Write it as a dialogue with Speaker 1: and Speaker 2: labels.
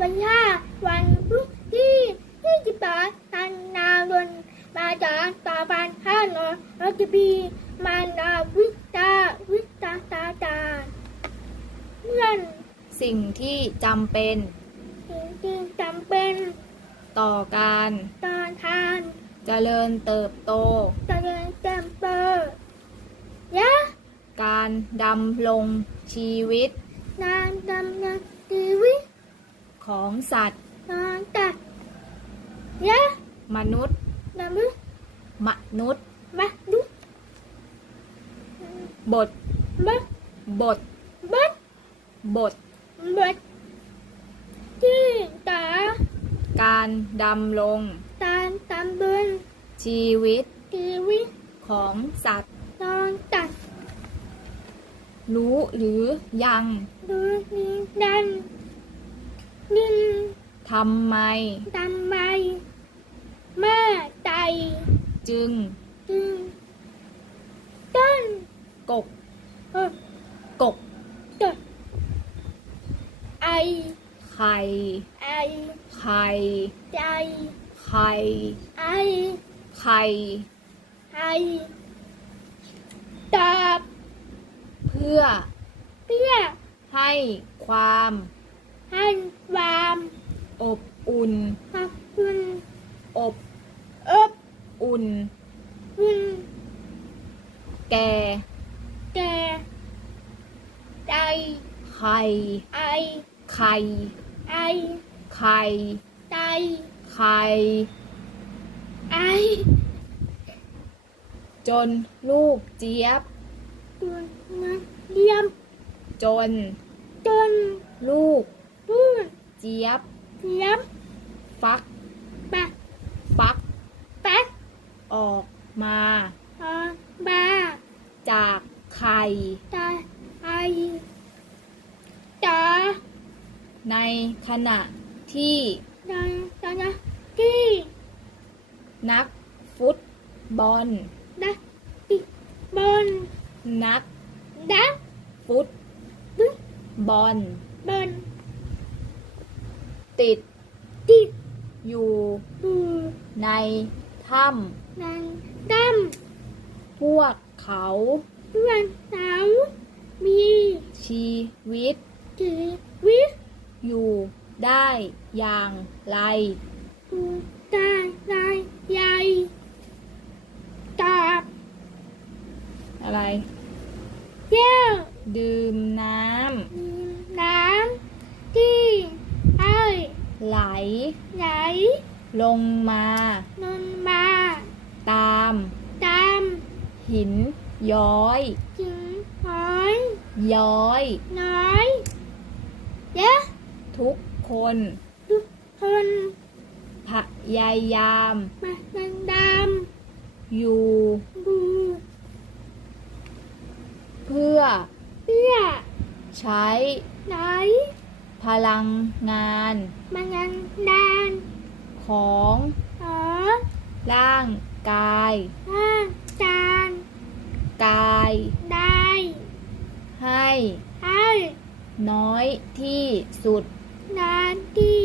Speaker 1: วันห้าวันพุธที่ที่สิบแปดกันยายนมาจากสองพันห้าร้อยหกสิบปีมานาวิตาวิตาตาตาเพื่อน
Speaker 2: สิ่งที่จำเป็น
Speaker 1: สิ่งที่จำเป็น
Speaker 2: ต่อการ
Speaker 1: ตอนทาน
Speaker 2: เจริญเติบโต
Speaker 1: ตะเรียนเต็มเปอร์ยะ
Speaker 2: การดำรงชีวิต
Speaker 1: นานดำเนินชีวิต
Speaker 2: ของสัตว์
Speaker 1: นอนตัดยะ
Speaker 2: มนุษย์
Speaker 1: นำมือ
Speaker 2: มนุษย์
Speaker 1: มาดู
Speaker 2: บท
Speaker 1: บัด
Speaker 2: บท
Speaker 1: บัด
Speaker 2: บท
Speaker 1: บัดที่ตา
Speaker 2: การดำรง
Speaker 1: ตาตำเบิน
Speaker 2: ชีวิต
Speaker 1: ชีวิต
Speaker 2: ของสัตว์
Speaker 1: นอนตัด
Speaker 2: รู้หรือยัง
Speaker 1: ดูนี่ดันดิ น
Speaker 2: ทำไม
Speaker 1: ทำไมแม่ใจ
Speaker 2: จึง
Speaker 1: จึงต้น
Speaker 2: กก
Speaker 1: เออก
Speaker 2: ก
Speaker 1: ตดไอ
Speaker 2: ไข่
Speaker 1: ไอ
Speaker 2: ไข่
Speaker 1: ใจ
Speaker 2: ไข่
Speaker 1: ไอ
Speaker 2: ไข่
Speaker 1: ไอตอบ
Speaker 2: เพื่อ
Speaker 1: เปี้ย
Speaker 2: ให้ความ
Speaker 1: ให้วาม
Speaker 2: อบอุ่น
Speaker 1: ขอบคุณ
Speaker 2: อบ
Speaker 1: อบ
Speaker 2: อุ่น
Speaker 1: คุณ
Speaker 2: แก่
Speaker 1: แก่ใจ
Speaker 2: ไข่
Speaker 1: ไอ
Speaker 2: ไข่
Speaker 1: ไอ
Speaker 2: ไข่
Speaker 1: ใจ
Speaker 2: ไข่
Speaker 1: ไอ
Speaker 2: จนลูกเจี๊ยบ
Speaker 1: ตัวเงินเยี่ยม
Speaker 2: จน
Speaker 1: จน
Speaker 2: ลูก
Speaker 1: พูด
Speaker 2: เจี๊ยบ
Speaker 1: เยี่ยม
Speaker 2: ฟัก
Speaker 1: ปะ
Speaker 2: ฟัก
Speaker 1: แป๊ก
Speaker 2: ออกมา
Speaker 1: ออบา
Speaker 2: จากไข่
Speaker 1: ตาไอตา
Speaker 2: ในขณะที่
Speaker 1: ดังตานะที่
Speaker 2: นักฟุตบอล
Speaker 1: ดักติบอล
Speaker 2: นัก
Speaker 1: ดัก
Speaker 2: ฟุต
Speaker 1: ดึก
Speaker 2: บอล
Speaker 1: บอล
Speaker 2: ติด
Speaker 1: ติด
Speaker 2: อยู่
Speaker 1: ดู
Speaker 2: ในถ้
Speaker 1: นังดำ
Speaker 2: พวกเขาำ
Speaker 1: เพื่อนสาวมี
Speaker 2: ชีวิต
Speaker 1: ชีวิต
Speaker 2: อยู่ได้อย่างไร
Speaker 1: ดูตาลายใหญ่ตาบ
Speaker 2: อะไร
Speaker 1: แก้ว
Speaker 2: ดื่มน้
Speaker 1: มีน้ำที่ไอำ
Speaker 2: ไหล
Speaker 1: ไหล
Speaker 2: ลงมา
Speaker 1: นนมา
Speaker 2: ตาม
Speaker 1: ตาม
Speaker 2: หินย้อย
Speaker 1: ถึงน้อย
Speaker 2: ย้อย
Speaker 1: น้อยเยอะ
Speaker 2: ทุกคน
Speaker 1: ทุกคน
Speaker 2: พยายาม
Speaker 1: มาดังด
Speaker 2: อยู่ำ
Speaker 1: ดู
Speaker 2: เพื่อ
Speaker 1: เปี้ย
Speaker 2: ใช้
Speaker 1: ไหน
Speaker 2: พลังงาน
Speaker 1: มันยังดาน
Speaker 2: ของ
Speaker 1: ขอ
Speaker 2: ร่างกาย
Speaker 1: ห้าจาน
Speaker 2: กาย
Speaker 1: ได้
Speaker 2: ให้
Speaker 1: ให้
Speaker 2: น้อยที่สุด
Speaker 1: นานที่